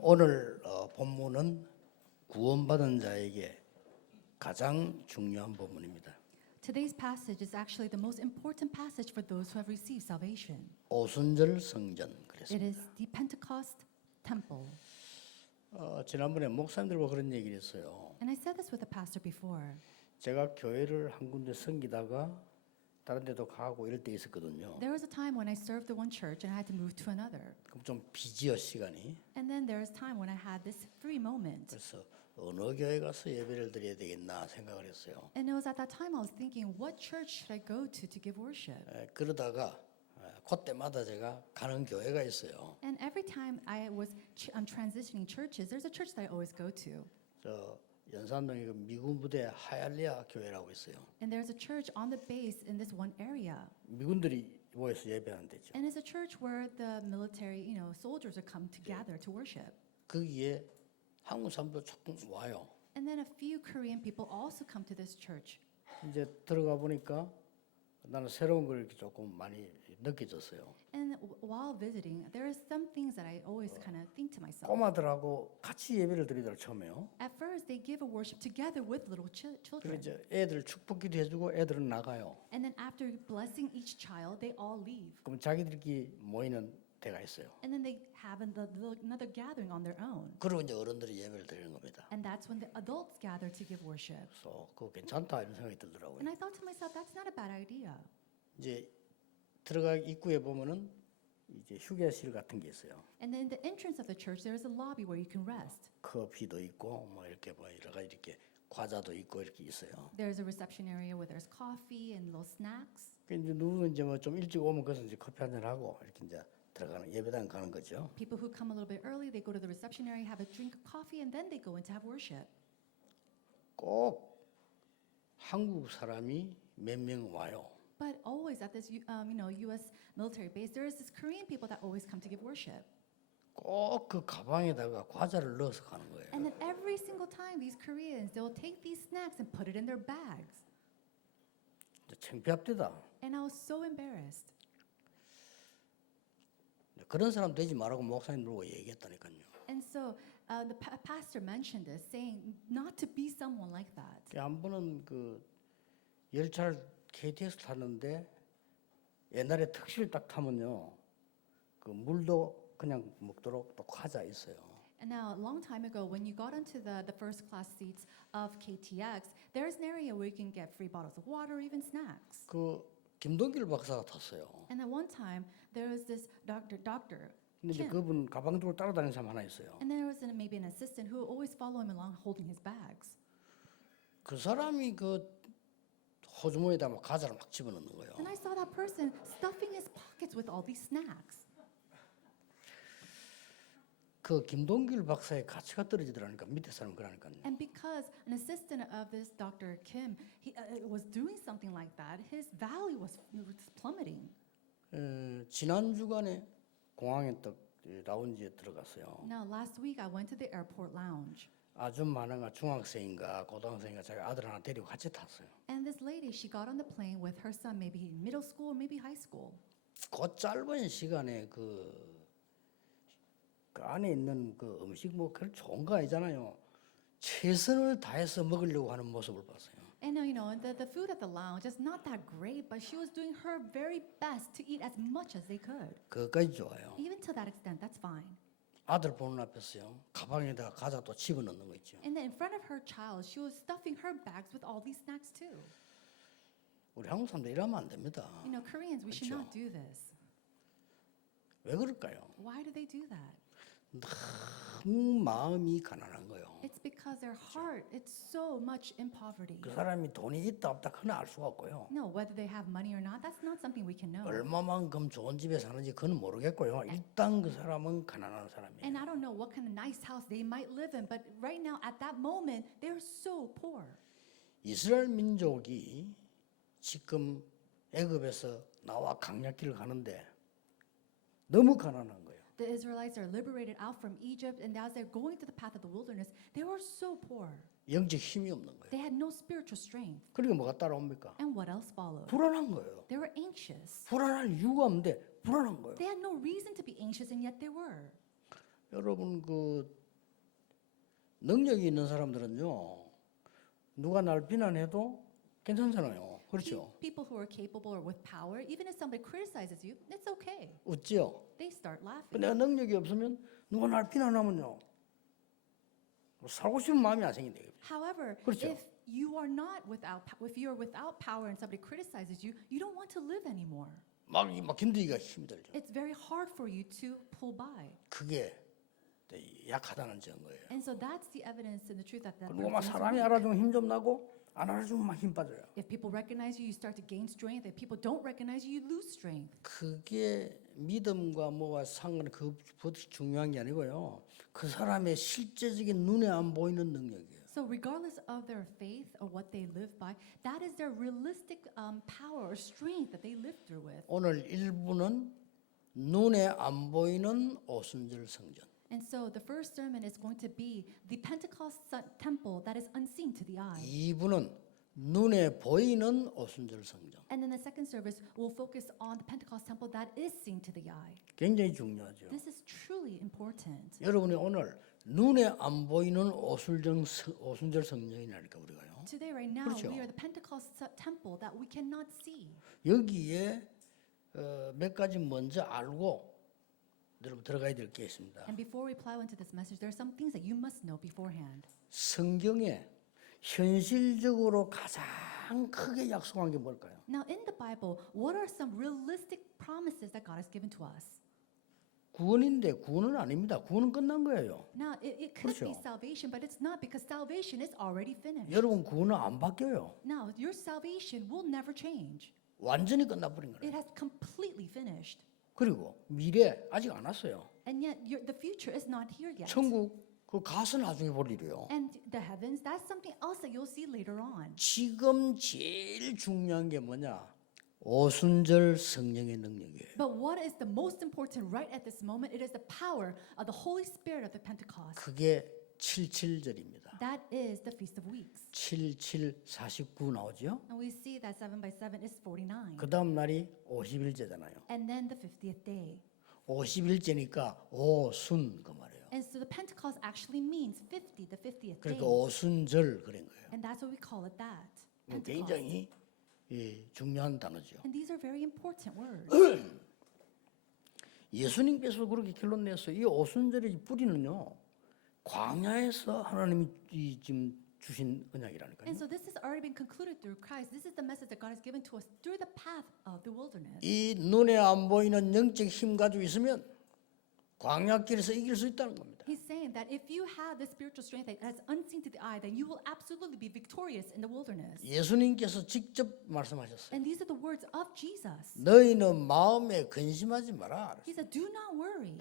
오늘 본문은 구원받은 자에게 가장 중요한 본문입니다. Today's passage is actually the most important passage for those who have received salvation. 오순절 성전 It 그랬습니다. is the Pentecost temple. 지난번에 목사님들과 그런 얘기를 했어요. And I said this with a pastor before. 제가 교회를 한 군데 섬기다가 다른 데도 가고 이럴 때 있었거든요. There was a time when I served the one church and I had to move to another. 그럼 좀 비지요 시간이. And then there was time when I had this free moment. 그래서 어느 교회 가서 예배를 드려야 되겠나 생각을 했어요. And it was at that time I was thinking, what church should I go to give worship? 그러다가 그때마다 제가 가는 교회가 있어요. And every time I was transitioning churches, there's a church that I always go to. 저 연산동에 그 미군 부대 하얄리아 교회라고 있어요. And there's a church on the base in this one area. 미군들이 모여서 예배하는 데죠. And it's a church where the military, soldiers would come to gather to worship. 거기에 한국 사람도 조금 와요. And then a few Korean people also come to this church. 이제 들어가 보니까 나는 새로운 걸 이렇게 조금 많이 느껴졌어요. And while visiting, there are some things that I always kind of think to myself. 꼬마들하고 같이 예배를 드리더라고요 처음에요. At first, they give a worship together with little 그래서 children. 이제 애들 축복기도 해주고 애들은 나가요. And then after blessing each child, they all leave. 그럼 자기들끼리 모이는 데가 있어요. And then they have another gathering on their own. 그리고 이제 어른들이 예배를 드리는 겁니다. And that's when the adults gather to give worship. 그래서 그거 괜찮다 이런 생각이 들더라고요. And I thought to myself, that's not a bad idea. 이제 들어가 입구에 보면은 이제 휴게실 같은 게 있어요. And then in the entrance of the church, there is a lobby where you can rest. 커피도 있고 뭐 이렇게 뭐 여러 가지 이렇게 과자도 있고 이렇게 있어요. There's a reception area where there's coffee and little snacks. 이제 누구는 이제 뭐 좀 일찍 오면 거기서 이제 커피 한잔 하고 이렇게 이제 들어가는 예배당 가는 거죠. People who come a little bit early, they go to the reception area, have a drink of coffee, and then they go in to have worship. 꼭 한국 사람이 몇 명 와요. But always at this, U.S. military base, there is this Korean people that always come to give worship. 꼭 그 가방에다가 과자를 넣어서 가는 거예요. And then every single time, these Koreans, they will take these snacks and put it in their bags. 이제 창피합니다. And I was so embarrassed. 그런 사람 되지 말라고 목사님 보고 얘기했다니까요. And so the pastor mentioned this, saying not to be someone like that. 한 번은 그 열차를 KTX 탔는데 옛날에 특실 딱 타면요, 그 물도 그냥 먹도록 또 과자 있어요. And now, a long time ago, when you got onto the first class seats of KTX, there's an area where you can get free bottles of water, even snacks. 그 김동길 박사가 탔어요. And at one time, there was this doctor, 근데 이제 Kim. 그분 가방 들고 따라다니는 사람 하나 있어요. And then there was maybe an assistant who would always follow him along holding his bags. 그 사람이 그 호주머니에다 막 과자를 막 집어넣는 거예요. And I saw that person stuffing his pockets with all these snacks. 그 김동길 박사의 가치가 떨어지더라니까 밑에 사람 그러니까요. And because an assistant of this Dr. Kim he, was doing something like that, his value was plummeting. 지난 주간에 공항에 또 라운지에 들어갔어요. Now, last week I went to the airport lounge. 아줌마가 중학생인가 고등학생인가 자기 아들 하나 데리고 같이 탔어요. And this lady, she got on the plane with her son, maybe in middle school or maybe high school. 그 짧은 시간에 그 안에 있는 그 음식 뭐 그렇게 좋은 거 아니잖아요. 최선을 다해서 먹으려고 하는 모습을 봤어요. And the food at the lounge is not that great, but she was doing her very best to eat as much as they could. 그것까지 좋아요. Even to that extent, that's fine. 아들 보는 앞에서요. 가방에다가 과자 또 집어넣는 거 있죠. And then in front of her child, she was stuffing her bags with all these snacks too. 우리 한국 사람들 이러면 안 됩니다. Koreans, we should 그렇죠. not do this. 왜 그럴까요? Why do they do that? 너무 마음이 가난한 거예요. It's because their heart, it's so much in poverty. 그 사람이 돈이 있다 없다 그건 알 수가 없고요. No, whether they have money or not, that's not something we can know. 얼마만큼 좋은 집에 사는지 그건 모르겠고요. 일단 그 사람은 가난한 사람이에요. And I don't know what kind of nice house they might live in, but right now, at that moment, they're so poor. 이스라엘 민족이 지금 애굽에서 나와 강약길을 가는데 너무 가난한 거예요. The Israelites are liberated out from Egypt, and as they're going through the path of the wilderness, they were so poor. 영적 힘이 없는 거예요. They had no spiritual strength. 그러니까 뭐가 따라옵니까? And what else followed? 불안한 거예요. They were anxious. 불안할 이유가 없는데 불안한 거예요. They had no reason to be anxious, and yet they were. 여러분 그 능력이 있는 사람들은요. 누가 날 비난해도 괜찮잖아요. 그렇죠? People who are capable or with power, even if somebody criticizes you, it's okay. 웃지요. They start laughing. 그 내가 능력이 없으면 누가 날 비난하면요. 살고 싶은 마음이 안 생긴대요. However, 그렇죠. if you are not if you are without power and somebody criticizes you, you don't want to live anymore. 막 견디기가 힘들죠. It's very hard for you to pull by. 그게 약하다는 증거예요. And so that's the evidence and the truth that 누가 막 person is 사람이 weak. 알아주면 힘 좀 나고 안 알아주면 막 힘 빠져요. If people recognize you, you start to gain strength. If people don't recognize you, you lose strength. 그게 믿음과 뭐가 상관 그것이 중요한 게 아니고요. 그 사람의 실제적인 눈에 안 보이는 능력이에요. So regardless of their faith or what they live by, that is their realistic power or strength that they live through with. 오늘 1부는 눈에 안 보이는 오순절 성전. And so the first sermon is going to be the Pentecost temple that is unseen to the eye. 2부는 눈에 보이는 오순절 성전. And then the second service will focus on the Pentecost temple that is seen to the eye. 굉장히 중요하죠. This is truly important. 여러분이 오늘 눈에 안 보이는 오순절 성전이라니까 우리가요. Today, right now, 그렇죠. we are the Pentecost temple that we cannot see. 여기에 몇 가지 먼저 알고 여러분 들어가야 될 게 있습니다. And before we plow into this message, there are some things that you must know beforehand. 성경에 현실적으로 가장 크게 약속한 게 뭘까요? Now, in the Bible, what are some realistic promises that God has given to us? 구원인데 구원은 아닙니다. 구원은 끝난 거예요. Now, it could be 그렇죠. salvation, but it's not because salvation is already finished. 여러분 구원은 안 바뀌어요. Now, your salvation will never change. 완전히 끝나버린 거예요. It has completely finished. 그리고 미래 아직 안 왔어요. And yet, the future is not here yet. 천국 그 가서 나중에 볼 일이요. And the heavens, that's something else that you'll see later on. 지금 제일 중요한 게 뭐냐? 오순절 성령의 능력이에요. But what is the most important right at this moment? It is the power of the Holy Spirit of the Pentecost. 그게 77절입니다. That is the Feast of Weeks. 77, 49 나오죠? And we see that 7 by 7 is 49. 그 다음 날이 50일째잖아요. And then the 50th day. 50일째니까 오순 그 말이에요. And so the Pentecost actually means 50, the 50th day. 그러니까 오순절 그런 거예요. And that's what we call it that. Pentecost. 굉장히 중요한 단어죠. And these are very important words. 예수님께서 그렇게 결론 냈어요. 이 오순절의 뿌리는요. 광야에서 하나님이 지금 주신 언약이라니까요. And so this has already been concluded through Christ. This is the message that God has given to us through the path of the wilderness. 이 눈에 안 보이는 영적 힘 가지고 있으면 광야길에서 이길 수 있다는 겁니다. He's saying that if you have the spiritual strength that is unseen to the eye, then you will absolutely be victorious in the wilderness. 예수님께서 직접 말씀하셨어요. And these are the words of Jesus. 너희는 마음에 근심하지 마라. He said, do not worry.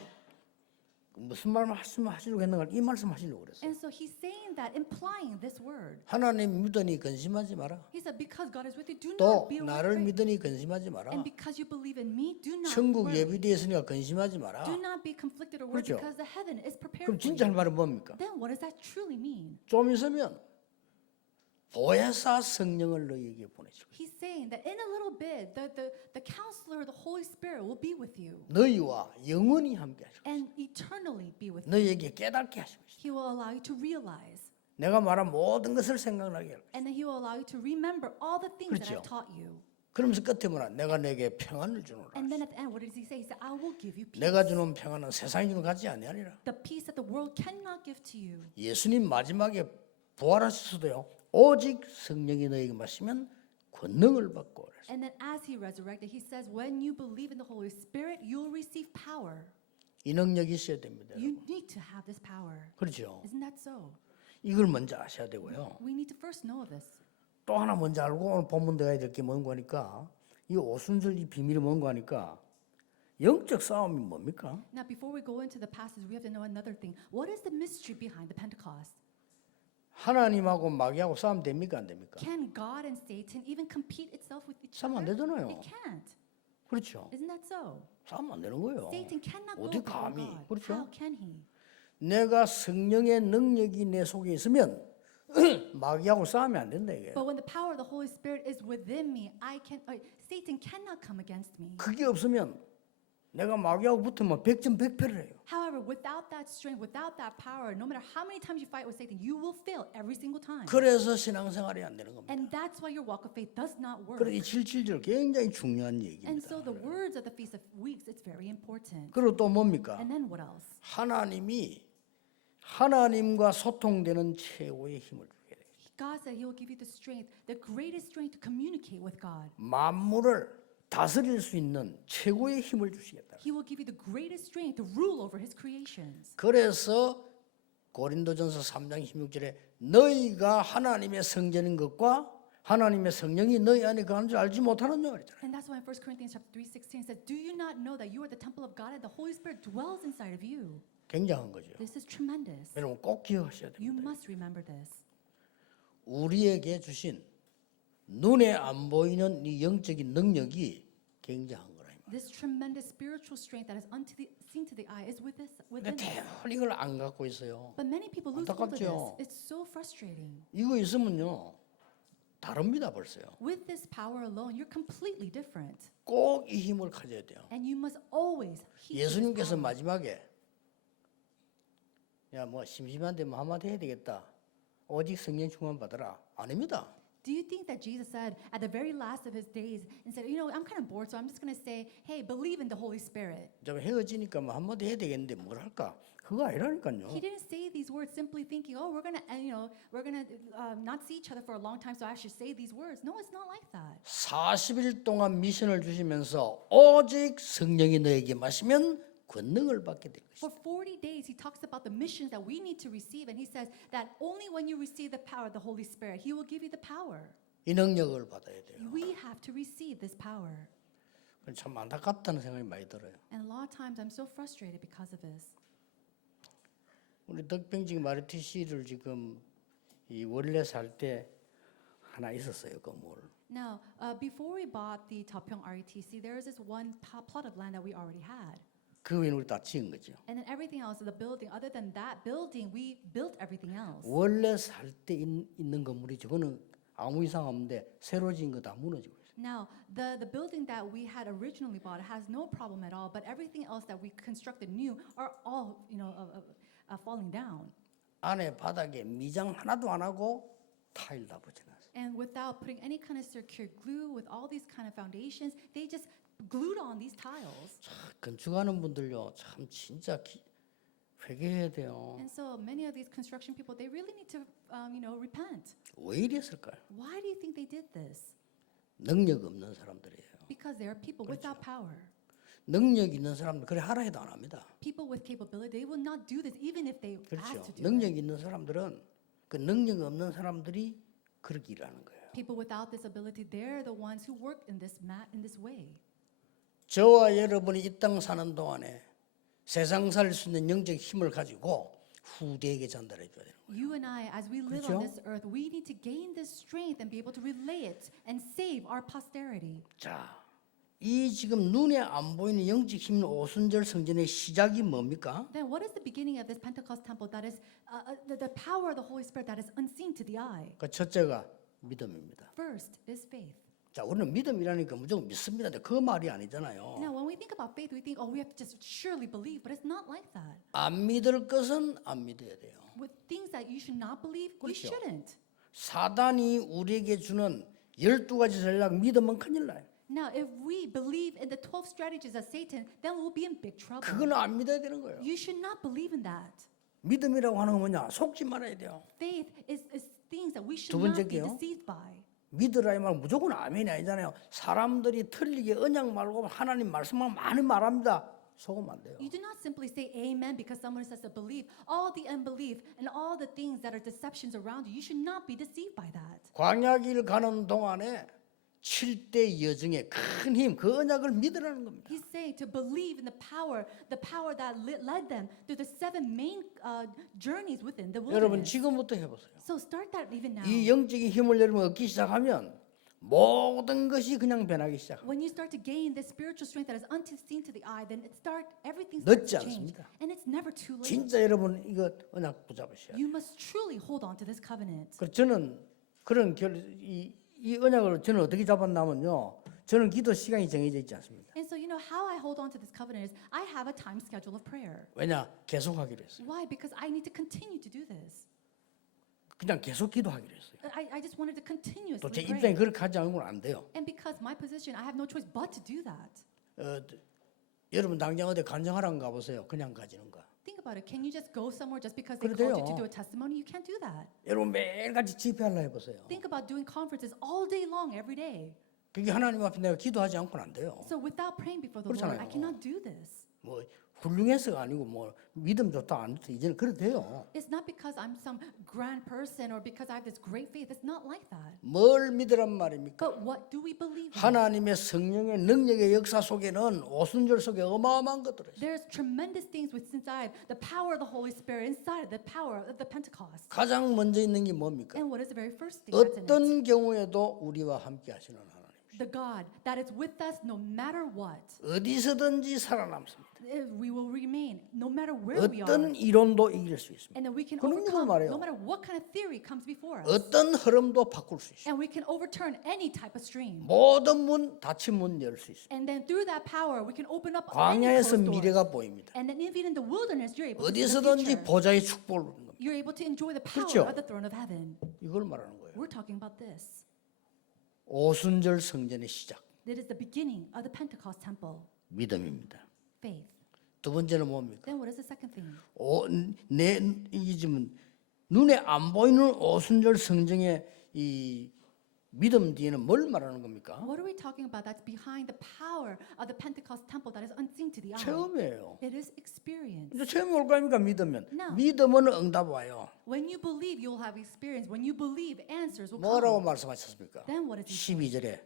무슨 말씀하시려고 했는가? 이 말씀하시려고 그랬어요. And so he's saying that, implying this word. 하나님 믿으니 근심하지 마라. He said, because God is with you, do 또 not be 나를 afraid. 믿으니 근심하지 마라. And because you believe in me, do not 천국 worry. 예비되었으니까 근심하지 마라. Do not be conflicted or worried 그렇죠. because the heaven is prepared 그럼 for 진짜 할 you. 말은 뭡니까? Then what does that truly mean? 좀 있으면 보혜사 성령을 너희에게 보내시고 He's saying that in a little bit, the counselor, the Holy Spirit will be with you 너희와 영원히 함께 하시고 and eternally be with you. 너희에게 깨닫게 하시고 He will allow you to realize, 내가 말한 모든 것을 생각나게 하고 and then He will allow you to remember all the things that 그렇죠. I've taught you. 그러면서 끝에 뭐라 내가 내게 평안을 주노라. And then at the end, what does He say? He said, I will give you peace. 내가 주는 평안은 세상이 주는 같지 아니하리라. The peace that the world cannot give to you. 예수님 마지막에 부활하셨어도요. 오직 성령이 너희에게 마시면 권능을 받고 그랬어요. And then as He resurrected, He says, when you believe in the Holy Spirit, you'll receive power. 이 능력이 있어야 됩니다. You 여러분. need to have this power. 그렇죠. Isn't that so? 이걸 먼저 아셔야 되고요. We need to first know this. 또 하나 먼저 알고 오늘 본문 들어가야 될 게 뭔가 하니까 이 오순절 이 비밀이 뭔가 하니까 영적 싸움이 뭡니까? Now, before we go into the passage, we have to know another thing. What is the mystery behind the Pentecost? 하나님하고 마귀하고 싸움 됩니까 안 됩니까? Can God and Satan even compete itself with each 싸움 안 other? 되잖아요. It can't. 그렇죠. Isn't that so? 싸움 안 되는 거예요. Satan cannot go 어디 before 감히? God. 그렇죠. How can he? 내가 성령의 능력이 내 속에 있으면 마귀하고 싸우면 안 된다 이게. But when the power of the Holy Spirit is within me, Satan cannot come against me. 그게 없으면 내가 마귀하고 붙으면 100점 100패를 해요. However, without that strength, without that power, no matter how many times you fight with Satan, you will fail every single time. 그래서 신앙생활이 안 되는 겁니다. And that's why your walk of faith does not work. 그래서 이 77절 굉장히 중요한 And 얘기입니다. so the words of the Feast of Weeks, it's very important. 그리고 또 뭡니까? And then what else? 하나님이 하나님과 소통되는 최고의 힘을 주게 돼요. God said He will give you the strength, the greatest strength to communicate with God. 만물을 다스릴 수 있는 최고의 힘을 주시겠다. He will give you the greatest strength to rule over His creations. 그래서 고린도전서 3장 16절에 너희가 하나님의 성전인 것과 하나님의 성령이 너희 안에 거하는 줄 알지 못하느냐 그랬잖아요. And that's why in 1 Corinthians chapter 3:16 says, "Do you not know that you are the temple of God and the Holy Spirit dwells inside of you?" 굉장한 거죠. This is tremendous. 여러분 꼭 기억하셔야 You 됩니다. must remember this. 우리에게 주신 눈에 안 보이는 이 영적인 능력이 굉장한 거라. This tremendous spiritual strength that is seen to the eye is within 근데 us. 대부분 이걸 안 갖고 있어요. But many people lose hold of this. 안타깝죠. It's so frustrating. 이거 있으면요 다릅니다 벌써요. With this power alone, you're completely different. 꼭 이 힘을 가져야 돼요. And you must always heed this 예수님께서 power. 마지막에 야 뭐 심심한데 뭐 한마디 해야 되겠다. 오직 성령 충만 받으라. 아닙니다. Do you think that Jesus said at the very last of his days and said, you know, I'm kind of bored, so I'm just going to say, hey, believe in the Holy Spirit. 좀 헤어지니까 뭐 한마디 해야 되겠는데 뭘 할까? 그거 아니라니까요. He didn't say these words simply thinking, oh, we're going to, we're going to not see each other for a long time, so I should say these words. No, it's not like that. 40일 동안 미션을 주시면서 오직 성령이 너에게 마시면 권능을 받게 될 것이다. For 40 days, he talks about the missions that we need to receive, and he says that only when you receive the power of the Holy Spirit, he will give you the power. 이 능력을 받아야 돼요. We have to receive this power. 참 안타깝다는 생각이 많이 들어요. And a lot of times I'm so frustrated because of this. 우리 덕평직 마르티시를 지금 이 원래 살 때 하나 있었어요 건물. Now, before we bought the Tapyeong RETC, there was this one plot of land that we already had. 그 외에는 우리 다 지은 거죠. And then everything else, the building, other than that building, we built everything else. 원래 살 때 있는 건물이 저거는 아무 이상 없는데 새로 지은 거 다 무너지고 있어요. Now, the building that we had originally bought has no problem at all, but everything else that we constructed new are all, falling down. 안에 바닥에 미장 하나도 안 하고 타일 다 붙여놨어요. And without putting any kind of secure glue, with all these kind of foundations, they just glued on these tiles. 건축하는 분들요 참 진짜 회개해야 돼요. And so many of these construction people, they really need to, repent. 왜 이랬을까요? Why do you think they did this? 능력 없는 사람들이에요. Because they are people without power. 능력 있는 사람들 그래 하라 해도 안 합니다. People with capability, they will not do this even if they 그렇죠. asked to do 능력 it. 있는 사람들은 그 능력 없는 사람들이 그렇게 일하는 거예요. People without this ability, they're the ones who work in this way. 저와 여러분이 이 땅 사는 동안에 세상 살 수 있는 영적 힘을 가지고 후대에게 전달해 줘야 돼요. You and I, as we live 그렇죠? on this earth, we need to gain this strength and be able to relay it and save our posterity. 자, 이 지금 눈에 안 보이는 영적 힘 오순절 성전의 시작이 뭡니까? Then what is the beginning of this Pentecost temple that is the power of the Holy Spirit that is unseen to the eye? 그 첫째가 믿음입니다. First is faith. 자, 우리는 믿음이라니까 무조건 믿습니다. 근데 그 말이 아니잖아요. Now, when we think about faith, we think, oh, we have to just surely believe, but it's not like that. 안 믿을 것은 안 믿어야 돼요. With things that you should not believe, you 그렇죠. shouldn't. 사단이 우리에게 주는 12가지 전략 믿으면 큰일 나요. Now, if we believe in the 12 strategies of Satan, then we'll be in big trouble. 그거는 안 믿어야 되는 거예요. You should not believe in that. 믿음이라고 하는 건 뭐냐? 속지 말아야 돼요. Faith is things that we should 두 not be 번째게요. deceived by. 믿으라 이 말 무조건 아멘이 아니잖아요. 사람들이 틀리게 언약 말고 하나님 말씀만 많이 말합니다. 속으면 안 돼요. You do not simply say amen because someone says to believe. All the unbelief and all the things that are deceptions around you, you should not be deceived by that. 광야길 가는 동안에 7대 여정의 큰 힘, 그 언약을 믿으라는 겁니다. He's saying to believe in the power that led them through the 7 main journeys within the 여러분 wilderness. 지금부터 해보세요. So start that even now. 이 영적인 힘을 여러분 얻기 시작하면 모든 것이 그냥 변하기 시작합니다. When you start to gain this spiritual strength that is unseen to the eye, then everything 늦지 starts to change. 않습니다. And it's never too late. 진짜 여러분 이거 언약 붙잡으셔야 돼요. You must truly hold on to this covenant. 그래서 저는 이 언약을 저는 어떻게 잡았냐면요. 저는 기도 시간이 정해져 있지 않습니다. And so how I hold on to this covenant is I have a time schedule of prayer. 왜냐? 계속하기로 했어요. Why? Because I need to continue to do this. 그냥 계속 기도하기로 했어요. I just wanted to continuously 또 제 pray. 입장이 그렇게 하지 않으면 안 돼요. And because my position, I have no choice but to do that. 여러분 당장 어디 간증하라고 가보세요. 그냥 가지는 거. Think about it. Can you just go somewhere just because they 그래도요. called you to do a testimony? You can't do that. 여러분 매일같이 집회하려 해보세요. Think about doing conferences all day long, every day. 그게 하나님 앞에 내가 기도하지 않고는 안 돼요. So without praying before the Lord, I 그렇잖아요. cannot do this. 뭐 훌륭해서가 아니고 뭐 믿음 좋다 안 좋다 이제는 그래도 돼요. It's not because I'm some grand person or because I have this great faith. It's not like that. 뭘 믿으란 말입니까? But what do we believe in? 하나님의 성령의 능력의 역사 속에는 오순절 속에 어마어마한 것들이 있어요. There's tremendous things with inside the power of the Holy Spirit, inside the power of the Pentecost. 가장 먼저 있는 게 뭡니까? And what is the very first thing that's in it? 어떤 경우에도 우리와 함께 하시는 하나님. The God that is with us no matter what. 어디서든지 살아남습니다. We will remain no matter where we are. 어떤 이론도 이길 수 있습니다. And then we can 그 능력을 overcome 말해요. no matter what kind of theory comes before us. 어떤 흐름도 바꿀 수 있어요. And we can overturn any type of stream. 모든 문 닫힌 문 열 수 있어요. And then through that power, we can open up any 광야에서 closed doors. 미래가 보입니다. And then even in the wilderness, you're able to see the 어디서든지 future. 보좌의 축복을 누리는 겁니다. You're able to enjoy the power 그렇죠? of the throne of heaven. 이걸 말하는 거예요. We're talking about this. 오순절 성전의 시작, That is the beginning of the Pentecost temple, 믿음입니다. faith. 두 번째는 뭡니까? Then what is the second thing? 이게 지금 눈에 안 보이는 오순절 성전의 이 믿음 뒤에는 뭘 말하는 겁니까? What are we talking about that's behind the power of the Pentecost temple that is unseen to the eye? 체험이에요. It is experience. 이제 체험이 올 거 아닙니까? 믿으면. No. 믿으면 응답 와요. When you believe, you will have experience. When you believe, answers will 뭐라고 come. 말씀하셨습니까? Then what is he saying? 12절에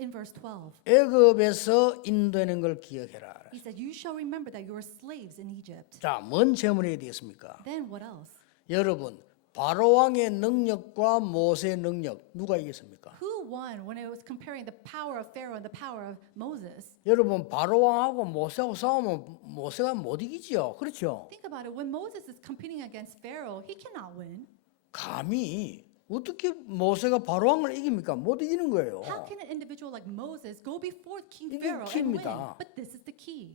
In verse 12, 애굽에서 인도하는 걸 기억해라. he said, "You shall remember that you were slaves in Egypt." 자, 뭔 체험을 해야 되겠습니까? Then what else? 여러분, 바로 왕의 능력과 모세의 능력 누가 이겼습니까? Who won when it was comparing the power of Pharaoh and the power of Moses? 여러분, 바로 왕하고 모세하고 싸우면 모세가 못 이기지요. 그렇죠? Think about it. When Moses is competing against Pharaoh, he cannot win. 감히 어떻게 모세가 바로 왕을 이깁니까? 못 이기는 거예요. How can an individual like Moses go before King 이게 Pharaoh and win? 키입니다. But this is the key.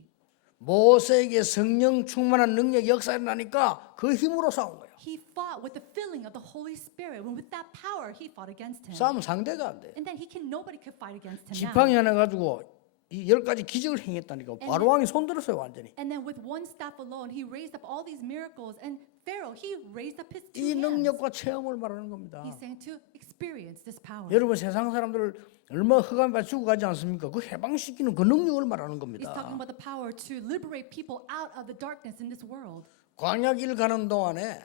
모세에게 성령 충만한 능력 역사가 나니까 그 힘으로 싸운 거예요. He fought with the filling of the Holy Spirit. When with that power, he fought against him. 싸우면 상대가 안 돼. And then nobody could fight against him 지팡이 now. 하나 가지고 이 10가지 기적을 행했다니까. 바로 왕이 손들었어요 완전히. And then with one staff alone, he raised up all these miracles. And Pharaoh, he raised up his two 이 hands. 능력과 체험을 말하는 겁니다. He's saying to experience this power. 여러분 세상 사람들 얼마나 흑암에 빠지고 가지 않습니까? 그 해방시키는 그 능력을 말하는 He's talking 겁니다. about the power to liberate people out of the darkness in this world. 광야길 가는 동안에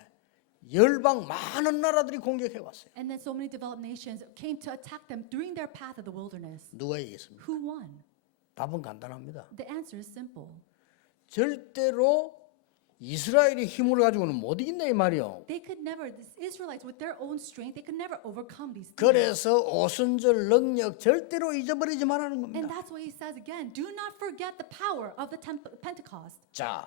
열방 많은 나라들이 공격해 왔어요. And then so many developed nations came to attack them during their path of the wilderness. 누가 이겼습니까? Who won? 답은 간단합니다. The answer is simple. 절대로 이스라엘의 힘을 가지고는 못 이긴다 이 말이요. They could never, the Israelites with their own strength, they could never overcome these things. 그래서 오순절 능력 절대로 잊어버리지 말라는 And 겁니다. that's why he says again, do not forget the power of the Pentecost. 자,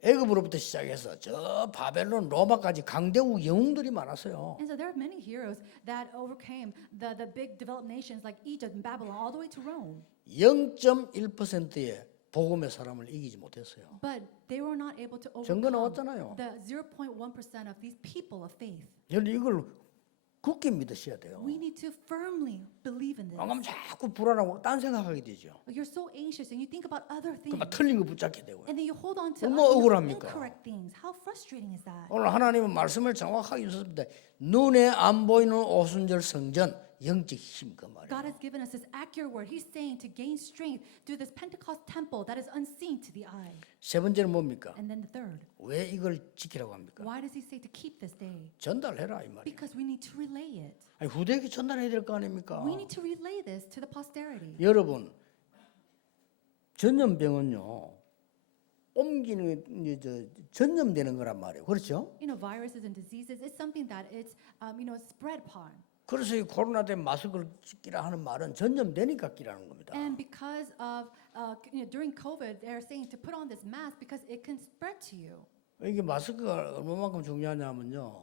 애굽으로부터 시작해서 저 바벨론, 로마까지 강대국 영웅들이 많았어요. And so there are many heroes that overcame the big developed nations like Egypt and Babylon all the way to Rome. 0.1%의 복음의 사람을 이기지 못했어요. But they were not able to 증거 overcome 나왔잖아요. the 0.1% of these people of faith. 여러분 이걸 굳게 믿으셔야 돼요. We need to firmly believe in this. 안 그러면 자꾸 불안하고 딴 생각하게 되죠. You're so anxious and you think about other things. 그막 틀린 거 붙잡게 되고요. And then you hold on to 얼마나 억울합니까? incorrect things. How frustrating is that? 오늘 하나님은 말씀을 정확하게 주셨습니다. 눈에 안 보이는 오순절 성전 영적 힘 그 말이에요. God has given us this accurate word. He's saying to gain strength through this Pentecost temple that is unseen to the eye. 세 번째는 뭡니까? And then the third, 왜 이걸 지키라고 합니까? why does he say to keep this day? 전달해라 이 말이에요. Because we need to relay it. 아니, 후대에게 전달해야 될 거 아닙니까? We need to relay this to the posterity. 여러분 전염병은요 옮기는 전염되는 거란 말이에요. 그렇죠? Viruses and diseases is something that it's spread upon. 그래서 이 코로나 때 마스크를 끼라 하는 말은 전염되니까 끼라는 겁니다. And because of during COVID, they're saying to put on this mask because it can spread to you. 이게 마스크가 얼마만큼 중요하냐면요.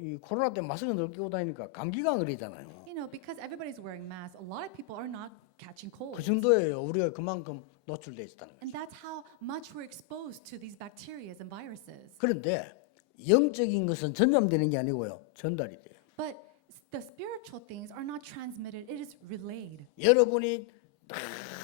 이 코로나 때 마스크 늘 끼고 다니니까 감기가 걸리잖아요. Because everybody's wearing masks, a lot of people are not catching cold. 그 정도예요. 우리가 그만큼 노출돼 있다는 거예요. And that's how much we're exposed to these bacteria and viruses. 그런데 영적인 것은 전염되는 게 아니고요. 전달이 돼요. But the spiritual things are not transmitted, it is relayed. 여러분이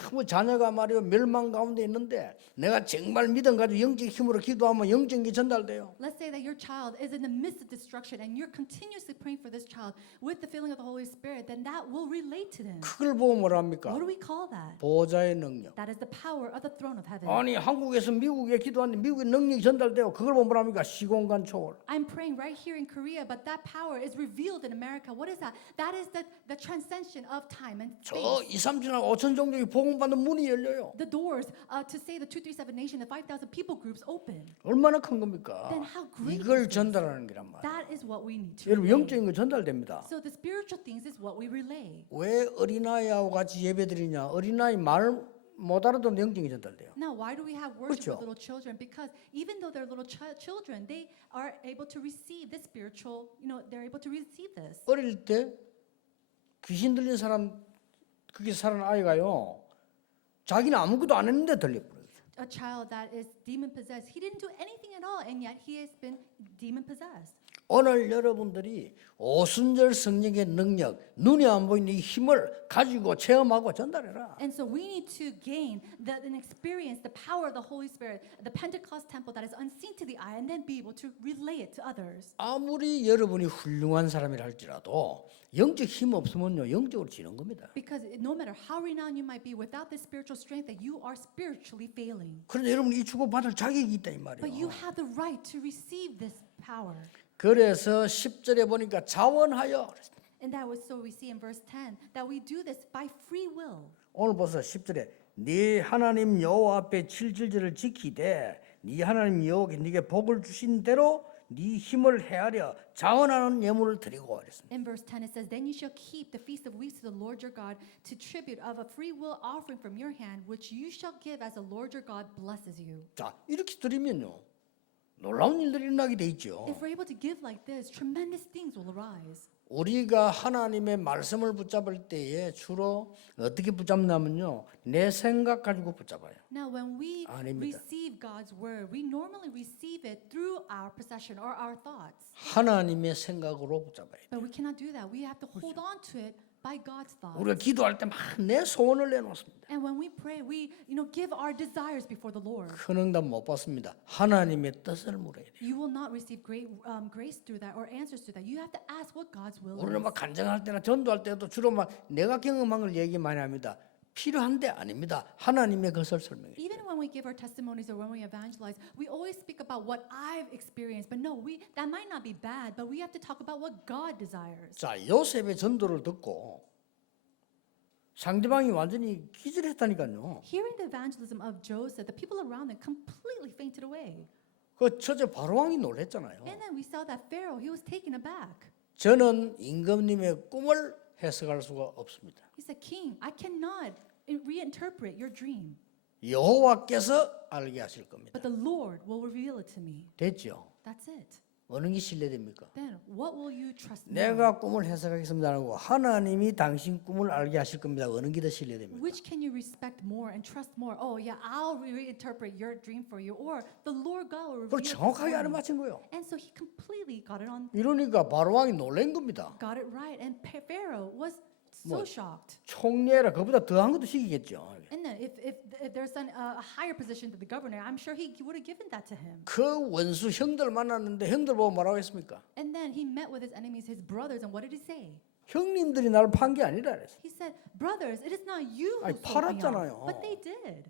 너무 자녀가 말이요 멸망 가운데 있는데 내가 정말 믿음 가지고 영적 힘으로 기도하면 영적인 게 전달돼요. Let's say that your child is in the midst of destruction and you're continuously praying for this child with the filling of the Holy Spirit, then that will relate to them. 그걸 보고 뭐라 합니까? What do we call that? 보좌의 능력. That is the power of the throne of heaven. 아니 한국에서 미국에 기도하는데 미국의 능력이 전달돼요. 그걸 보면 뭐라 합니까? 시공간 초월. I'm praying right here in Korea, but that power is revealed in America. What is that? That is the transcension of time and 저 space. 2, 3천 5천 종족이 복음받는 문이 열려요. The doors to say the 237 nation, the 5,000 people groups open. 얼마나 큰 겁니까? Then how great 이걸 is this? 전달하는 거란 말이에요. That is what we need to 여러분 relay. 영적인 거 전달됩니다. So the spiritual things is what we relay. 왜 어린아이하고 같이 예배드리냐? 어린아이 말 못 알아도 영적인 게 전달돼요. Now, why do we have worship 그렇죠. with little children? Because even though they're little children, they are able to receive this spiritual, they're able to receive this. 어릴 때 귀신 들린 사람 그게 사는 아이가요. 자기는 아무것도 안 했는데 들려버려요. A child that is demon possessed, he didn't do anything at all, and yet he has been demon possessed. 오늘 여러분들이 오순절 성령의 능력, 눈이 안 보이는 이 힘을 가지고 체험하고 전달해라. And so we need to gain and experience the power of the Holy Spirit, the Pentecost temple that is unseen to the eye, and then be able to relay it to others. 아무리 여러분이 훌륭한 사람이라 할지라도 영적 힘 없으면요 영적으로 지는 겁니다. Because no matter how renowned you might be, without this spiritual strength, that you are spiritually failing. 그런데 여러분이 이 주고 받을 자격이 있다 이 But you 말이에요. have the right to receive this power. 그래서 10절에 보니까 자원하여 그랬어요. And that was so we see in verse 10 that we do this by free will. 오늘 보세요. 10절에 네 하나님 여호와 앞에 7절을 지키되 네 하나님 여호와께 네게 복을 주신 대로 네 힘을 헤아려 자원하는 예물을 드리고 그랬습니다. In verse 10 it says, Then you shall keep the feast of weeks to the Lord your God to tribute of a free will offering from your hand, which you shall give as the Lord your God blesses you. 자, 이렇게 드리면요. 놀라운 일들이 일어나게 돼 있죠. If we're able to give like this, tremendous things will arise. 우리가 하나님의 말씀을 붙잡을 때에 주로 어떻게 붙잡냐면요. 내 생각 가지고 붙잡아요. Now, when we 아닙니다. receive God's word, we normally receive it through our possession or our thoughts. 하나님의 생각으로 붙잡아야 돼요. But we cannot do that. We have to hold on to it by God's thoughts. 우리가 기도할 때 막 내 소원을 내놓습니다. And when we pray, we give our desires before the Lord. 큰 응답 못 받습니다. 하나님의 뜻을 물어야 돼요. You will not receive great grace through that or answers to that. You have to ask what God's will 우리는 is. 막 간증할 때나 전도할 때도 주로 막 내가 경험한 걸 얘기 많이 합니다. 필요한데 아닙니다. 하나님의 것을 설명해요. Even when we give our testimonies or when we evangelize, we always speak about what I've experienced. But no, that might not be bad, but we have to talk about what God desires. 자, 요셉의 전도를 듣고 상대방이 완전히 기절했다니까요. Hearing the evangelism of Joseph, the people around him completely fainted away. 그 처제 바로왕이 놀랬잖아요. And then we saw that Pharaoh, he was taken aback. 저는 임금님의 꿈을 해석할 수가 없습니다. He said, King, I cannot reinterpret your dream, 여호와께서 알게 하실 겁니다. but the Lord will reveal it to me. 됐죠? That's it. 어느 게 신뢰됩니까? Then what will you trust me? 내가 꿈을 해석하겠습니다 하고 하나님이 당신 꿈을 알게 하실 겁니다. 어느 게 더 신뢰됩니까? Which can you respect more and trust more? Oh, yeah, I'll reinterpret your dream for you. Or the Lord God will 그걸 reveal it 정확하게 for me. 알아맞힌 거예요. And so he completely got it on, 이러니까 바로왕이 놀란 겁니다. got it right. And Pharaoh was so shocked. 총리라 그보다 더한 것도 시키겠죠. And then if there's a higher position to the governor, I'm sure he would have given that to him. 그 원수 형들 만났는데 형들 보고 뭐라고 했습니까? And then he met with his enemies, his brothers, and what did he say? 형님들이 나를 판 게 아니라 그랬어. He said, brothers, it is not you who 아니, sold me 팔았잖아요. off, but they did.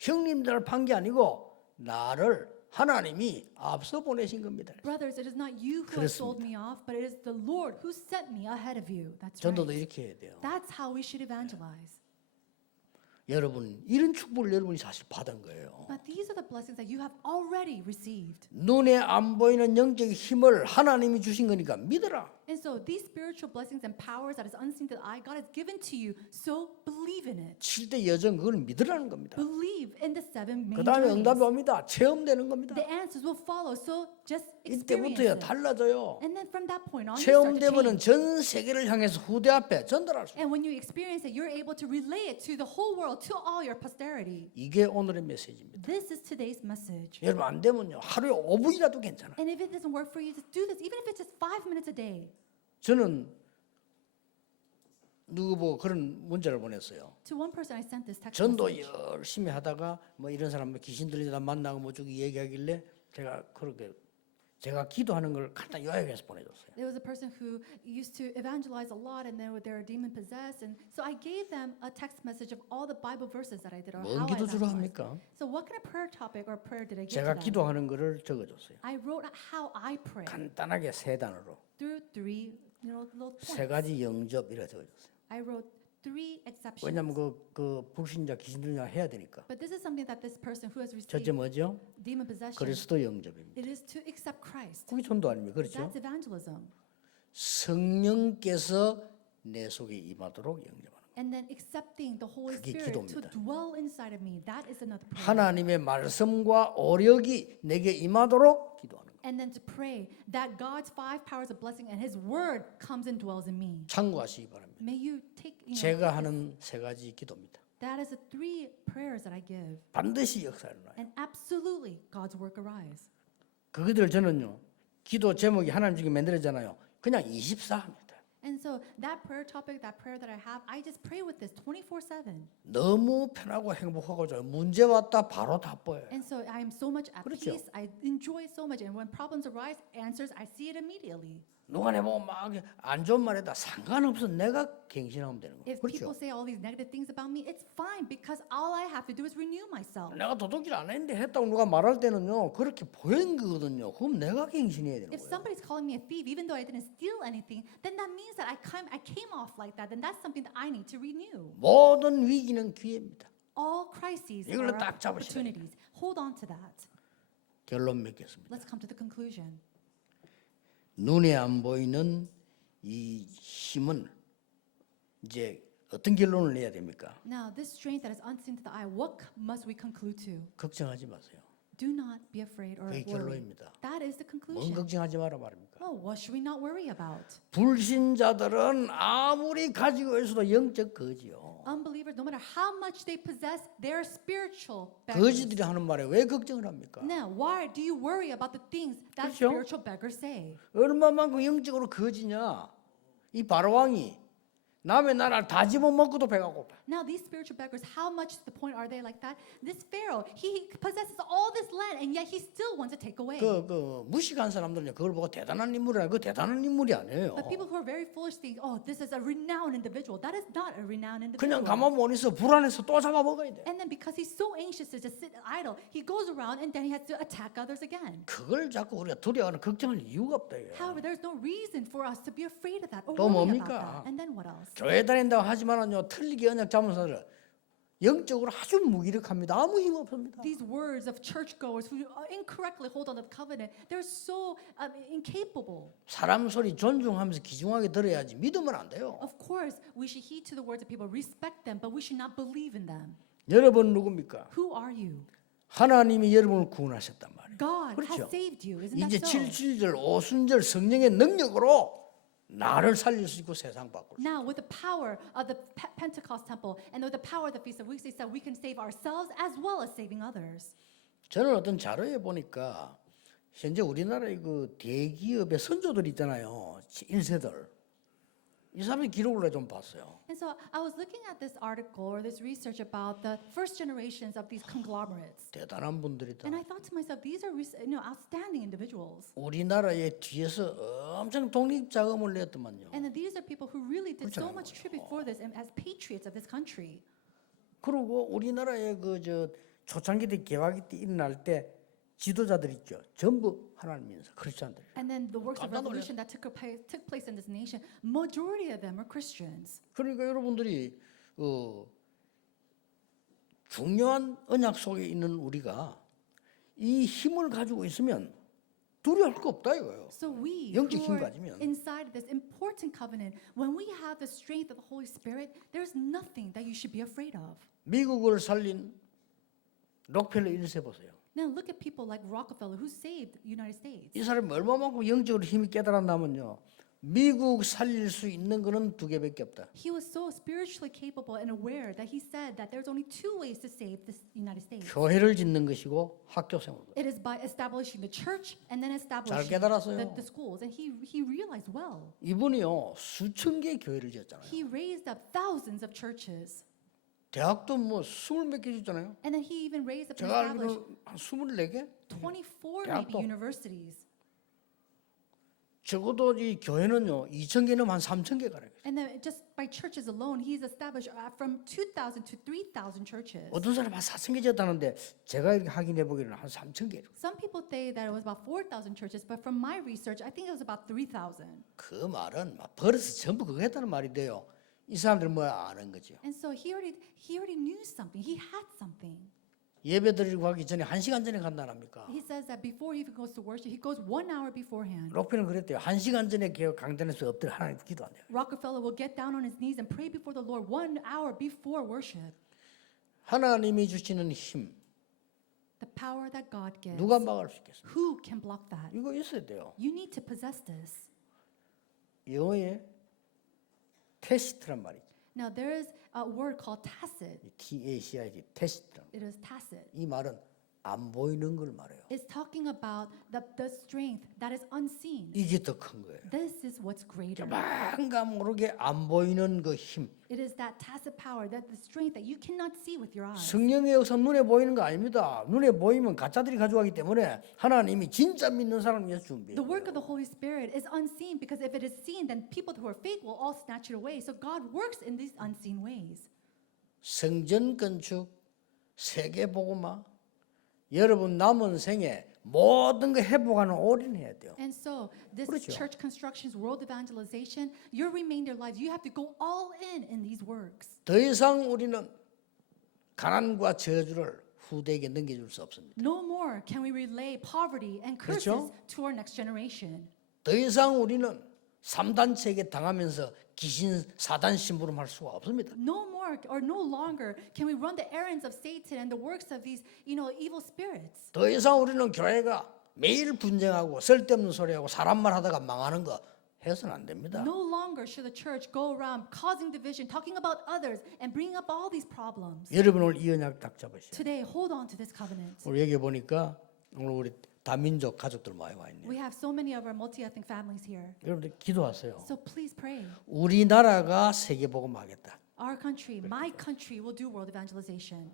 형님들을 판 게 아니고 나를 하나님이 앞서 보내신 겁니다. Brothers, it is not you who has sold me off, but it is the Lord who sent me ahead of you. That's 전도도 right. 이렇게 해야 돼요. That's how we should evangelize. 여러분 이런 축복을 여러분이 사실 받은 거예요. But these are the blessings that you have already received. 눈에 안 보이는 영적 힘을 하나님이 주신 거니까 믿어라. And so these spiritual blessings and powers that is unseen to the eye, God has given to you. So believe in it. 7대 여정 그걸 믿으라는 겁니다. Believe in the 7 main 그 다음에 응답이 journeys. 옵니다. 체험되는 겁니다. The answers will follow. So just experience 이때부터야 it. 달라져요. And then from that point on, you start to 체험되면은 change. 전 세계를 향해서 후대 앞에 전달할 수. And when you experience it, you're able to relay it to the whole world, to all your posterity. 이게 오늘의 메시지입니다. This is today's message. 여러분 안 되면요 하루에 5분이라도 괜찮아요. And if it doesn't work for you, just do this, even if it's just 5 minutes a day. 저는 누구 보고 그런 문자를 보냈어요. To one person, I sent this text 전도 message. 열심히 하다가 뭐 이런 사람 귀신 들리다 만나고 뭐 저기 얘기하길래 제가 그렇게 제가 기도하는 걸 간단히 요약해서 보내줬어요. There was a person who used to evangelize a lot, and they were demon possessed, and so I gave them a text message of all the Bible verses that I did, or 뭔 how I 기도 주로 evangelized. 합니까? So what kind of prayer topic or prayer did I give 제가 to them? 기도하는 거를 적어줬어요. I wrote out how I pray 간단하게 3단어로 through 3 little points. 3가지 영접이라 적어줬어요. I wrote 3 exceptions. 왜냐하면 그 불신자 귀신 들리냐 해야 되니까. But this is something that this person who has 첫째 received 뭐죠? demon possession, 그리스도 영접입니다. it is to accept Christ. 그게 전도 아닙니까? 그렇죠? That's evangelism. 성령께서 내 속에 임하도록 영접하는 거예요. And then accepting the Holy 그게 Spirit to 기도입니다. dwell inside of me. That is another prayer. 하나님의 말씀과 오력이 내게 임하도록 기도하는 거예요. And then to pray that God's 5 powers of blessing and His Word comes and dwells in me. 참고하시기 바랍니다. May you take, 제가 하는 3가지 기도입니다. that is the 3 prayers that I give. 반드시 역사를 나요. And absolutely God's work arise. 그것들 저는요. 기도 제목이 하나님 중에 만들었잖아요. 그냥 24합니다. And so that prayer topic, that prayer that I have, I just pray with this 24/7. 너무 편하고 행복하고 좋아요. 문제 왔다 바로 답보여요. And so I am so much at 그렇죠. peace. I enjoy it so much. And when problems arise, answers, I see it immediately. 누가 내보고 막 안 좋은 말에다 상관없어. 내가 갱신하면 되는 거예요. If people 그렇죠? say all these negative things about me, it's fine because all I have to do is renew myself. 내가 도둑질 안 했는데 했다고 누가 말할 때는요. 그렇게 보인 거거든요. 그럼 내가 갱신해야 되는 If 거예요. somebody's calling me a thief, even though I didn't steal anything, then that means that I came off like that. Then that's something that I need to renew. 모든 위기는 기회입니다. All crises 이걸로 are 딱 잡으셔야 돼요. opportunities. Hold on to that. 결론 맺겠습니다. Let's come to the conclusion. 눈에 안 보이는 이 힘은 이제 어떤 결론을 내야 됩니까? Now, this strength that is unseen to the eye, what must we conclude to? 걱정하지 마세요. Do not be afraid or 그게 worry. 결론입니다. That is the 뭔 conclusion. 걱정하지 마라 말입니까? Oh, what should we not worry about? 불신자들은 아무리 가지고 있어도 영적 거지요. Unbelievers, no matter how much they possess, they're spiritual beggars. 거지들이 하는 말에 왜 걱정을 합니까? Now, why do you worry about the things that 그렇죠? spiritual beggars say? 얼마만큼 영적으로 거지냐? 이 바로왕이 남의 나라를 다 집어먹고도 배가 고파. Now, these spiritual beggars, how much to the point are they like that? This Pharaoh, he possesses all this land, and yet he still wants to take away. 그 무식한 사람들은 그걸 보고 대단한 인물이라 그 대단한 인물이 아니에요. But people who are very foolish think, oh, this is a renowned individual. That is not a renowned 그냥 individual. 가만 못 있어 불안해서 또 잡아먹어야 돼. And then because he's so anxious to just sit idle, he goes around and then he has to attack others again. 그걸 자꾸 우리가 두려워하는 걱정할 이유가 없다 이거야. However, there's no reason for us to be afraid of that or 또 worry 뭡니까? about that. And then what else? 교회 다닌다고 하지만은요 틀리게 언약 잡은 사람들 영적으로 아주 무기력합니다. 아무 힘 없습니다. These words of churchgoers who incorrectly hold on to the covenant, they're so incapable. 사람 소리 존중하면서 귀중하게 들어야지 믿으면 안 돼요. Of course, we should heed to the words of people, respect them, but we should not believe in them. 여러분 누굽니까? Who are you? 하나님이 여러분을 구원하셨단 말이에요. God 그렇죠. has saved you. Isn't 이제 that so? 7.7절 오순절 성령의 능력으로 나를 살릴 수 있고 세상 바꿀 수 있고. Now, with the power of the Pentecost temple and with the power of the Feast of Weeks, they said we can save ourselves as well as saving others. 저는 어떤 자료에 보니까 현재 우리나라의 그 대기업의 선조들 있잖아요. 1세들. 이 사람의 기록을 좀 봤어요. And so I was looking at this article or this research about the first generations of these conglomerates. 대단한 분들이다. And I thought to myself, these are outstanding individuals. 우리나라의 뒤에서 엄청 독립 자금을 냈더만요. And then these are people who really did so 그렇잖아요. much tribute for this and as patriots of this country. 그리고 우리나라의 그 초창기 때 개화기 때 일어날 때 지도자들 있죠. 전부 하나님 민사 크리스천들. And then the works of 깜짝 놀랐어요. revolution that took place in this nation, majority of them are Christians. 그러니까 여러분들이 중요한 언약 속에 있는 우리가 이 힘을 가지고 있으면 두려워할 거 없다 이거예요. So we 영적 who 힘 are 가지면. inside this important covenant, when we have the strength of the Holy Spirit, there's nothing that you should be afraid of. 미국을 살린 록펠러 1세 보세요. Now look at people like Rockefeller who saved the United States. 이 사람이 얼마만큼 영적으로 힘이 깨달았냐면요. 미국 살릴 수 있는 거는 두 개밖에 없다. He was so spiritually capable and aware that he said that there's only two ways to save the United States. 교회를 짓는 것이고 학교 생활. It is by establishing the church and then 잘 establishing 깨달았어요. the schools. And he realized well. 이분이요 수천 개의 교회를 지었잖아요. He raised up thousands of churches. 대학도 뭐 20몇 개 짓잖아요. And then he even raised up and 제가 established 알기로는 한 24개? 24 maybe 대학도. universities. 적어도 이 교회는요 2,000개는 한 3,000개 가요. And then just by churches alone, he's established from 2,000 to 3,000 churches. 어떤 사람 한 4,000개 지었다는데 제가 이렇게 확인해 보기로는 한 3,000개. Some people say that it was about 4,000 churches, but from my research, I think it was about 3,000. 그 말은 막 버릇이 전부 그거 했다는 말이 돼요. 이 사람들은 뭐 아는 거죠. And so he already knew something. He had something. 예배 드리고 가기 전에 1시간 전에 간다는 합니까? He says that before he even goes to worship, he goes 1 hour beforehand. 록펠은 그랬대요. 1시간 전에 강단에서 엎드려 하나님 기도한대요. Rockefeller will get down on his knees and pray before the Lord 1 hour before worship. 하나님이 주시는 힘 The power that God gives. 누가 막을 수 있겠습니까? Who can block that? 이거 있어야 돼요. You need to possess this. 영어에 테스트란 말이죠. Now there is a word called tacit. TACIT 테스트. It is tacit. 이 말은 안 보이는 걸 말해요. It's talking about the strength that is unseen. 이게 더 큰 거예요. This is what's greater. 뭔가 모르게 안 보이는 그 힘. It is that tacit power, that the strength that you cannot see with your eyes. 성령의 역사 눈에 보이는 거 아닙니다. 눈에 보이면 가짜들이 가져가기 때문에 하나님이 진짜 믿는 사람을 위해서 준비해요. The work of the Holy Spirit is unseen because if it is seen, then people who are fake will all snatch it away. So God works in these unseen ways. 성전 건축, 세계 복음화, 여러분 남은 생에 모든 거 회복하는 올인해야 돼요. And so this 그렇죠. church constructions, world evangelization, your remainder lives, you have to go all in these works. 더 이상 우리는 가난과 저주를 후대에게 넘겨줄 수 없습니다. No more can we relay poverty and curses 그렇죠? to our next generation. 더 이상 우리는 3단체에게 당하면서 귀신 사단 심부름할 수가 없습니다. No more or no longer can we run the errands of Satan and the works of these, evil spirits. 더 이상 우리는 교회가 매일 분쟁하고 쓸데없는 소리하고 사람말 하다가 망하는 거 해서는 안 됩니다. No longer should the church go around causing division, talking about others, and bringing up all these problems. 여러분 오늘 이 언약 딱 잡으시죠. Today, hold on to this covenant. 우리 여기 보니까 오늘 우리 다민족 가족들 많이 와 있네요. We have so many of our multi-ethnic families here. 여러분들 기도하세요. So please pray. 우리나라가 세계복음하겠다. Our country, my country, will do world evangelization.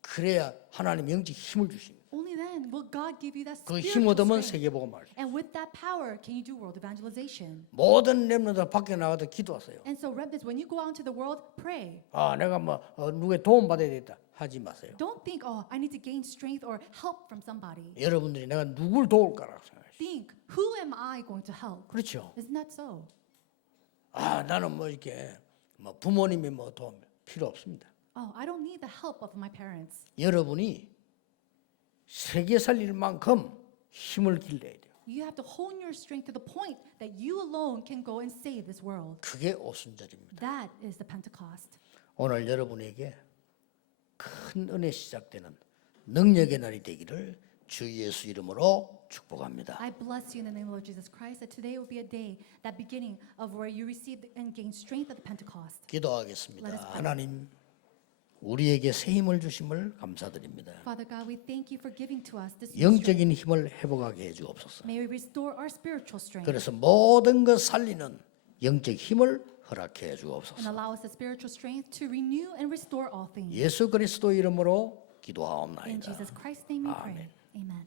그래야 하나님 영적 힘을 주십니다. Only then will God give you that 그 힘 spiritual 얻으면 strength. 세계복음할 수. And with that power, can you do world evangelization? 모든 렘넌트 밖에 나가도 기도하세요. And so, remnants, when you go out into the world, pray. 아, 내가 뭐 누구의 도움 받아야 되겠다 하지 마세요. Don't think, oh, I need to gain strength or help from somebody. 여러분들이 내가 누굴 도울까라고 생각하세요. Think, who am I going to help? 그렇죠. Isn't that so? 아, 나는 뭐 이렇게 뭐 부모님이 뭐 도움 필요 없습니다. Oh, I don't need the help of my parents. 여러분이 세계 살릴 만큼 힘을 길러야 돼요. You have to hone your strength to the point that you alone can go and save this world. 그게 오순절입니다. That is the Pentecost. 오늘 여러분에게 큰 은혜 시작되는 능력의 날이 되기를 주 예수 이름으로 축복합니다. I bless you in the name of Lord Jesus Christ that today will be a day, that beginning of where you receive and gain strength at the Pentecost. 기도하겠습니다. Let us pray. 하나님 우리에게 새 힘을 주심을 감사드립니다. Father God, we thank you for giving to us this new strength. 영적인 힘을 회복하게 해주옵소서. May we restore our spiritual strength 그래서 모든 것 살리는 영적 힘을 허락해 and 주옵소서. allow us the spiritual strength to renew and restore all things. 예수 그리스도 이름으로 In 기도하옵나이다. Jesus Christ's name we pray. Amen. Amen.